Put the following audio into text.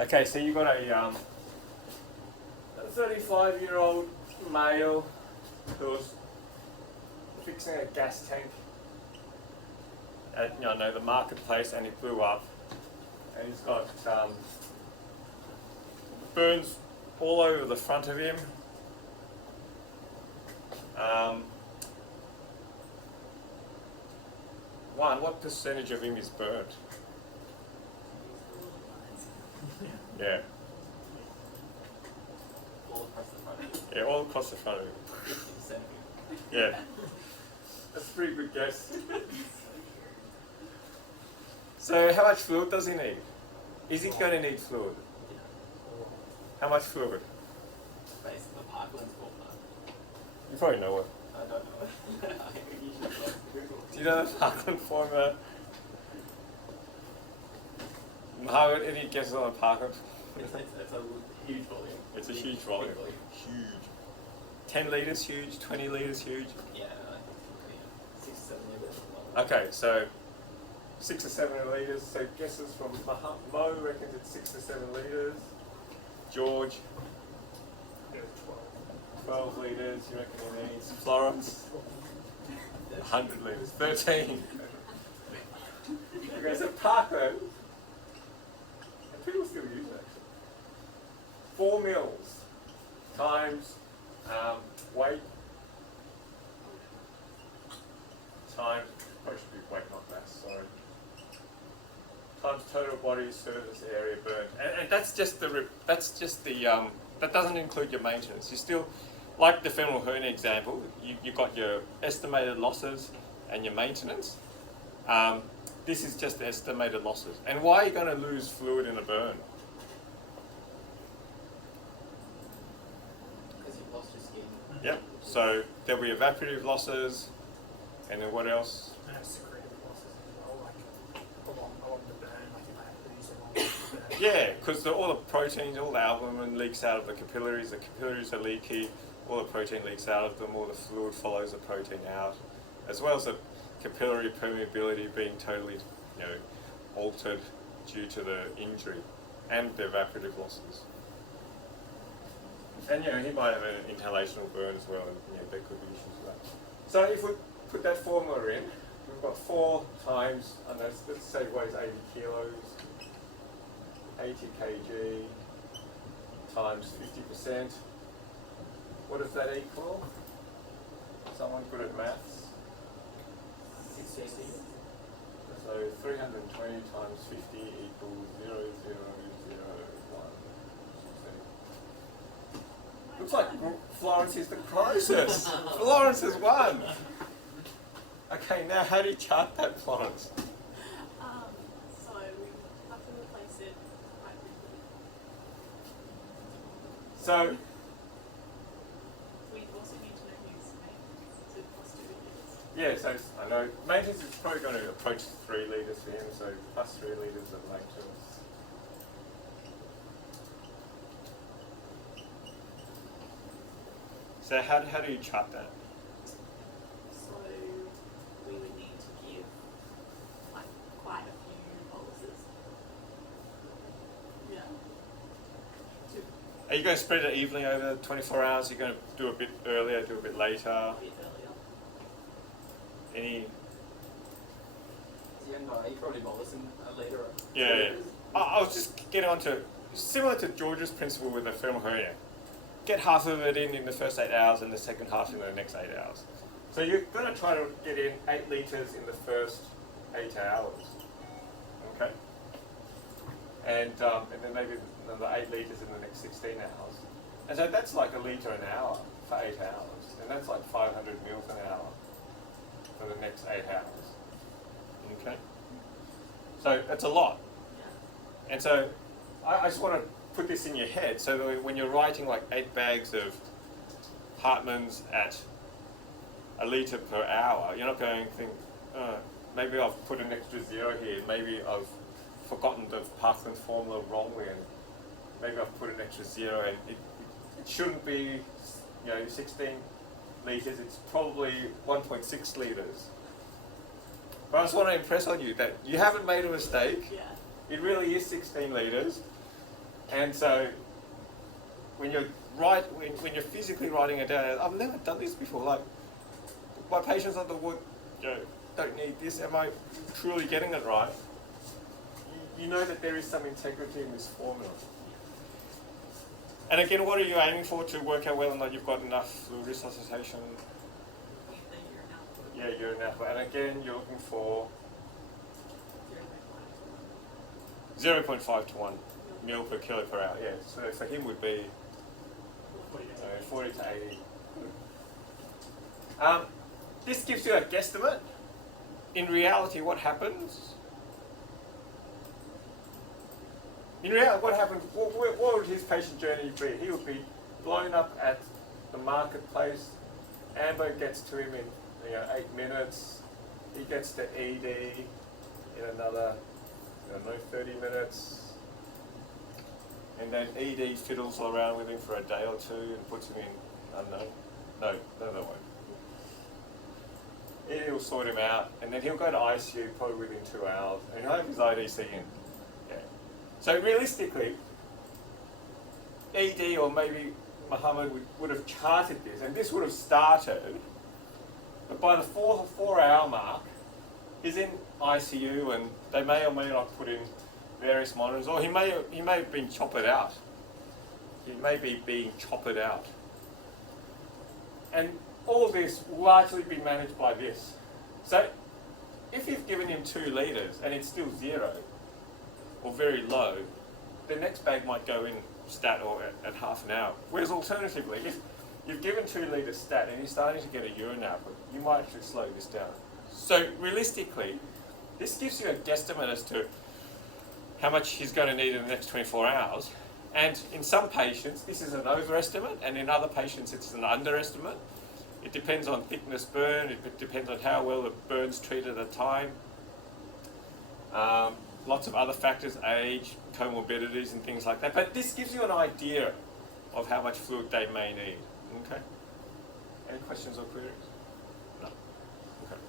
Okay, so you've got a 35-year-old male who's fixing a gas tank at the marketplace, and it blew up, and he's got burns all over the front of him. What percentage of him is burnt? Yeah. All across the front. Yeah, all across the front of him. 50%. Yeah. That's a pretty good guess. So how much fluid does he need? Is he going to need fluid? How much fluid? Based on the Parkland's formula. You probably know it. I don't know. I usually go to Google. Do you know the Parkland formula? Mohammed, any guesses on the Parkland? It's a huge volume. It's a huge volume. Huge. 10 litres huge, 20 litres huge. Yeah, I think 6 to 7 litres. Okay, so 6 or 7 litres. So guesses from Mo reckons it's 6 to 7 litres. George? 12 litres, you reckon he needs. Florence? 100 litres. 13. Okay, so Parkland, and people still use it actually. 4 mils times weight times, probably should be weight, not mass, sorry. Times total body surface area burnt, and that's just the that doesn't include your maintenance. You still, like the femoral hernia example, you've got your estimated losses and your maintenance. This is just the estimated losses. And why are you going to lose fluid in a burn? Because you've lost your skin. Yep. So there'll be evaporative losses, and then what else? And have secretive losses as well, like along the burn, like if I have to use along the burn. Yeah, because all the proteins, all the albumin leaks out of the capillaries are leaky, all the protein leaks out of them, all the fluid follows the protein out, as well as the capillary permeability being totally, altered due to the injury and the evaporative losses. And he might have an inhalational burn as well, and there could be issues with that. So if we put that formula in, we've got 4 times, and let's say it weighs 80 kilos, 80 kg times 50%. What does that equal? Someone good at maths? 660. So 320 times 50 equals 0.0001. Looks like Florence is the closest. Florence has won. Okay, now how do you chart that, Florence? So we have to replace it quite quickly. So We also need to know his maintenance, so plus 2 litres. yeah, so I know maintenance is probably going to approach 3 litres for him, so plus 3 litres of maintenance. So how do you chart that? So we would need to give like quite a few boluses. Yeah. Are you going to spread it evenly over 24 hours? Are you going to do a bit earlier, do a bit later? A bit earlier. Any? Is he young guy? He probably bolus him later. Yeah. I was just getting on to, similar to George's principle with the femoral hernia. Get half of it in the first 8 hours and the second half in the next 8 hours. So you're going to try to get in 8 litres in the first 8 hours. Okay? And then maybe another 8 litres in the next 16 hours. And so that's like a litre an hour for 8 hours. And that's like 500 mils an hour for the next 8 hours. Okay? So that's a lot. Yeah. And so I just want to put this in your head so that when you're writing like 8 bags of Hartmann's at a litre per hour, you're not going to think, maybe I've put an extra 0 here, maybe I've forgotten the Parkland formula wrongly, and maybe I've put an extra 0, and it shouldn't be 16 litres, it's probably 1.6 litres. But I just want to impress on you that you haven't made a mistake. Yeah. It really is 16 litres. And so when you're when you're physically writing it down, I've never done this before. Like, my patients on the ward, don't need this. Am I truly getting it right? You know that there is some integrity in this formula. And again, what are you aiming for to work out whether or not you've got enough fluid resuscitation? Yeah, urine output. And again, you're looking for 0.5 to 1 mil per kilo per hour. Yeah, so for him would be 40 to 80. This gives you a guesstimate. In reality, what happens? In reality, what happens? What would his patient journey be? He would be blown up at the marketplace. Amber gets to him in 8 minutes. He gets to ED in another 30 minutes. And then ED fiddles around with him for a day or two and puts him in unknown. No, they won't. ED will sort him out, and then he'll go to ICU probably within 2 hours, and he'll have his IDC in. Yeah. So realistically, ED or maybe Mohammed would have charted this, and this would have started, but by the 4 hour mark, he's in ICU, and they may or may not put in various monitors, or he may have been chopped out. He may be being chopped out. And all this will largely be managed by this. So if you've given him 2 litres and it's still 0 or very low, the next bag might go in stat or at half an hour. Whereas alternatively, if you've given 2 litres stat and he's starting to get a urine output, you might actually slow this down. So realistically, this gives you a guesstimate as to how much he's going to need in the next 24 hours. And in some patients, this is an overestimate, and in other patients, it's an underestimate. It depends on thickness burn, it depends on how well the burn's treated at the time. Lots of other factors, age, comorbidities and things like that. But this gives you an idea of how much fluid they may need. Okay? Any questions or queries? No? Okay.